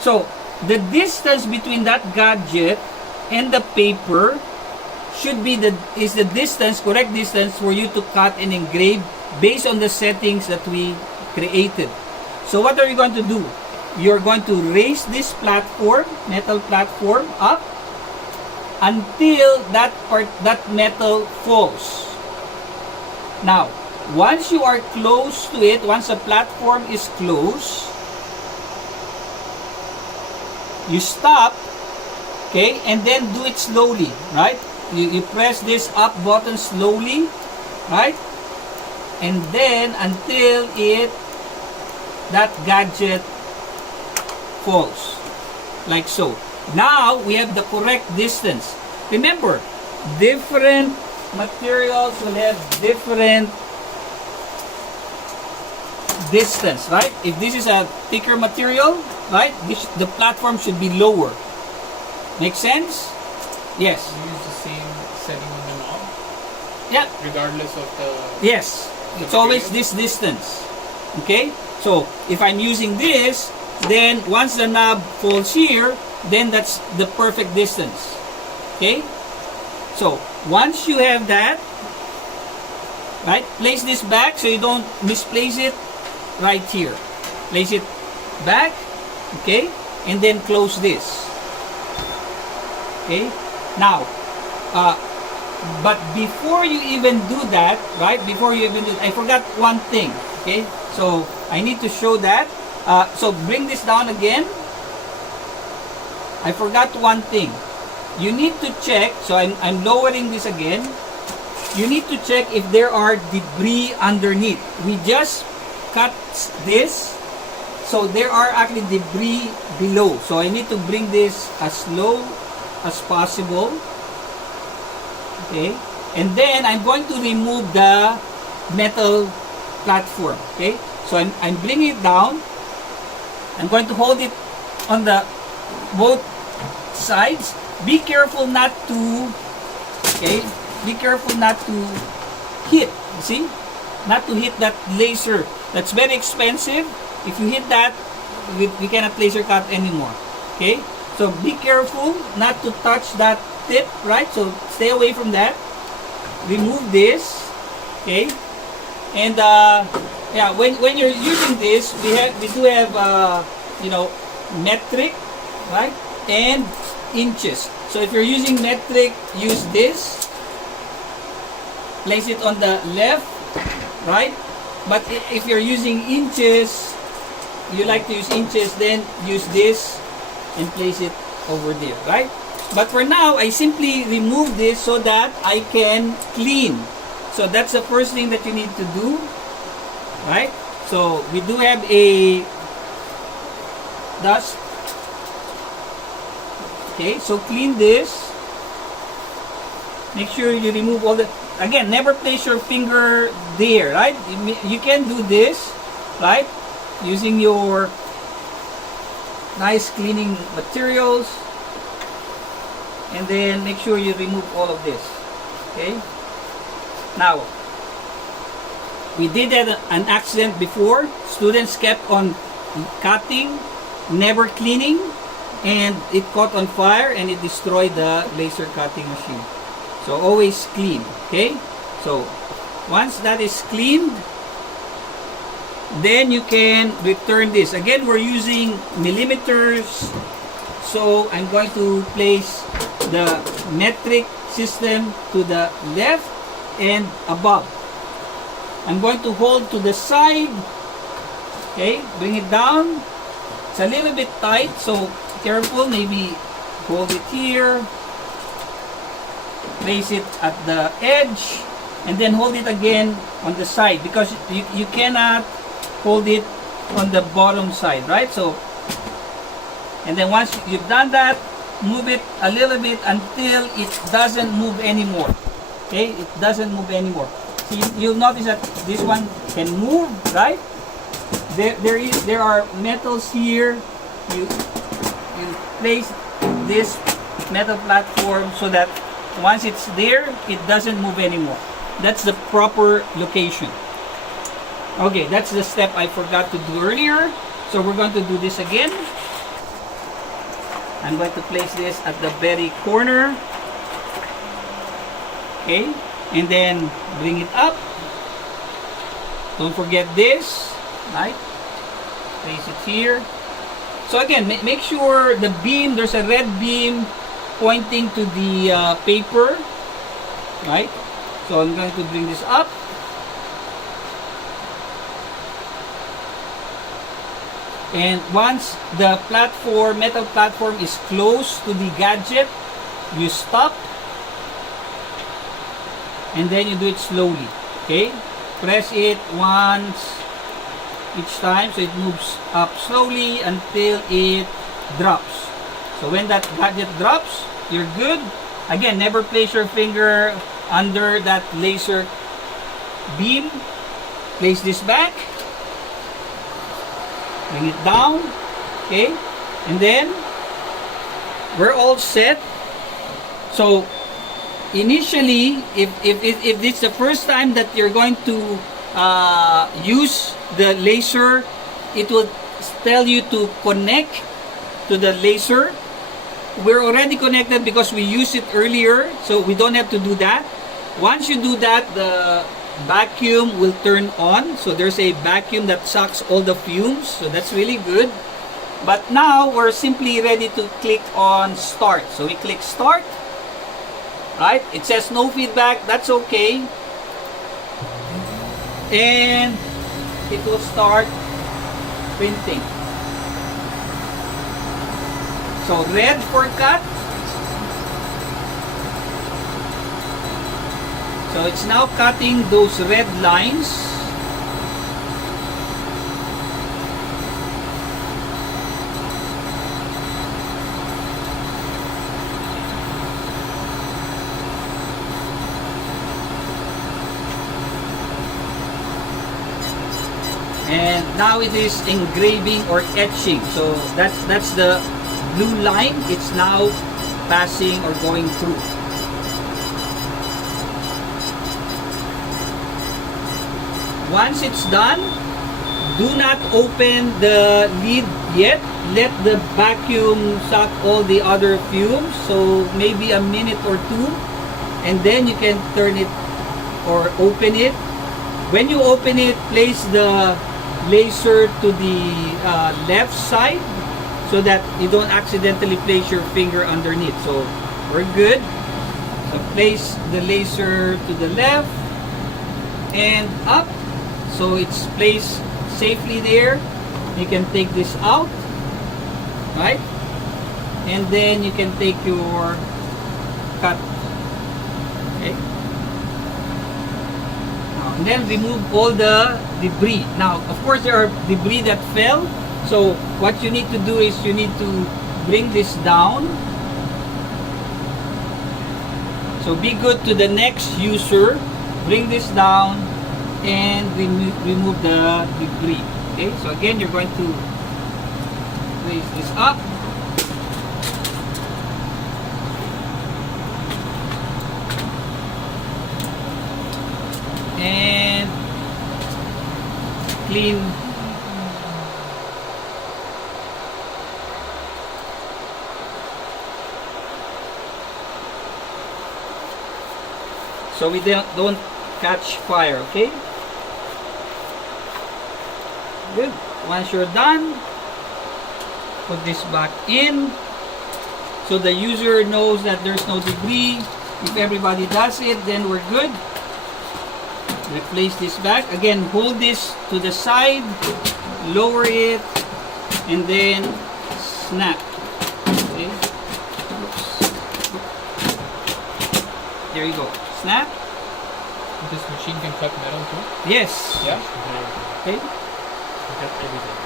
So the distance between that gadget and the paper should be the distance, correct distance for you to cut and engrave based on the settings that we created. So what are you going to do? You're going to raise this platform, metal platform, up until that metal falls. Now, once you are close to it, once the platform is close, you stop, okay, and then do it slowly, right? You press this up button slowly, right? And then until that gadget falls, like so. Now we have the correct distance. Remember, different materials will have different distance, right? If this is a thicker material, right, the platform should be lower. Make sense? Yes. You use the same setting on the knob? Yeah. Regardless of the... Yes. It's always this distance. Okay? So, if I'm using this, then once the knob falls here, then that's the perfect distance. Okay? So, once you have that, right, place this back so you don't misplace it right here. Place it back, okay? And then close this. Okay? Now, but before you even do that, right, I forgot one thing, okay? So, I need to show that. So, bring this down again. I forgot one thing. You need to check, so I'm lowering this again. You need to check if there are debris underneath. We just cut this, so there are actually debris below. So I need to bring this as low as possible. Okay, and then I'm going to remove the metal platform. Okay, so I'm bringing it down. I'm going to hold it on the both sides. Be careful not to, okay, be careful not to hit, you see, not to hit that laser. That's very expensive. If you hit that, we cannot laser cut anymore. Okay, so be careful not to touch that tip, right? So stay away from that. Remove this, okay, and yeah, when you're using this, we do have you know, metric, right, and inches. So if you're using metric, use this. Place it on the left, right? But if you're using inches, you like to use inches, then use this and place it over there, right? But for now, I simply remove this so that I can clean. So that's the first thing that you need to do, right? So we do have a dust. Okay, so clean this. Make sure you remove all the... Again, never place your finger there, right? You can do this, right? Using your nice cleaning materials. And then make sure you remove all of this. Okay? Now, we did have an accident before. Students kept on cutting, never cleaning, and it caught on fire and it destroyed the laser cutting machine. So always clean, okay? So once that is cleaned, then you can return this. Again, we're using millimeters, so I'm going to place the metric system to the left and above. I'm going to hold to the side, okay? Bring it down. It's a little bit tight, so careful. Maybe hold it here. Place it at the edge and then hold it again on the side, because you cannot hold it on the bottom side, right? So, and then once you've done that, move it a little bit until it doesn't move anymore. Okay, it doesn't move anymore. See, you'll notice that this one can move, right? There are metals here. You place this metal platform so that once it's there, it doesn't move anymore. That's the proper location. Okay, that's the step I forgot to do earlier. So we're going to do this again. I'm going to place this at the very corner. Okay, and then bring it up. Don't forget this, right? Place it here. So again, make sure the beam, there's a red beam pointing to the paper, right? So I'm going to bring this up. And once the platform, metal platform is close to the gadget, you stop. And then you do it slowly. Okay? Press it once each time so it moves up slowly until it drops. So when that gadget drops, you're good. Again, never place your finger under that laser beam. Place this back. Bring it down. Okay? And then we're all set. So initially, if it's the first time that you're going to use the laser, it will tell you to connect to the laser. We're already connected because we used it earlier, so we don't have to do that. Once you do that, the vacuum will turn on. So there's a vacuum that sucks all the fumes, so that's really good. But now we're simply ready to click on start. So we click start. Right? It says no feedback. That's okay. And it will start printing. So red for cut. So it's now cutting those red lines. And now it is engraving or etching. So that's the blue line. It's now passing or going through. Once it's done, do not open the lid yet. Let the vacuum suck all the other fumes. So maybe a minute or two, and then you can turn it or open it. When you open it, place the laser to the left side so that you don't accidentally place your finger underneath. So we're good. So place the laser to the left and up. So it's placed safely there. You can take this out, right? And then you can take your cut. Okay. And then remove all the debris. Now, of course, there are debris that fell. So what you need to do is you need to bring this down. So be good to the next user. Bring this down and remove the debris. Okay, so again, you're going to raise this up. And clean. So we don't catch fire, okay? Good. Once you're done, put this back in so the user knows that there's no debris. If everybody does it, then we're good. Replace this back. Again, hold this to the side, lower it, and then snap. Okay. Oops. There you go. Snap. This machine can cut metal too? Yes. Yeah? Okay. Cut everything.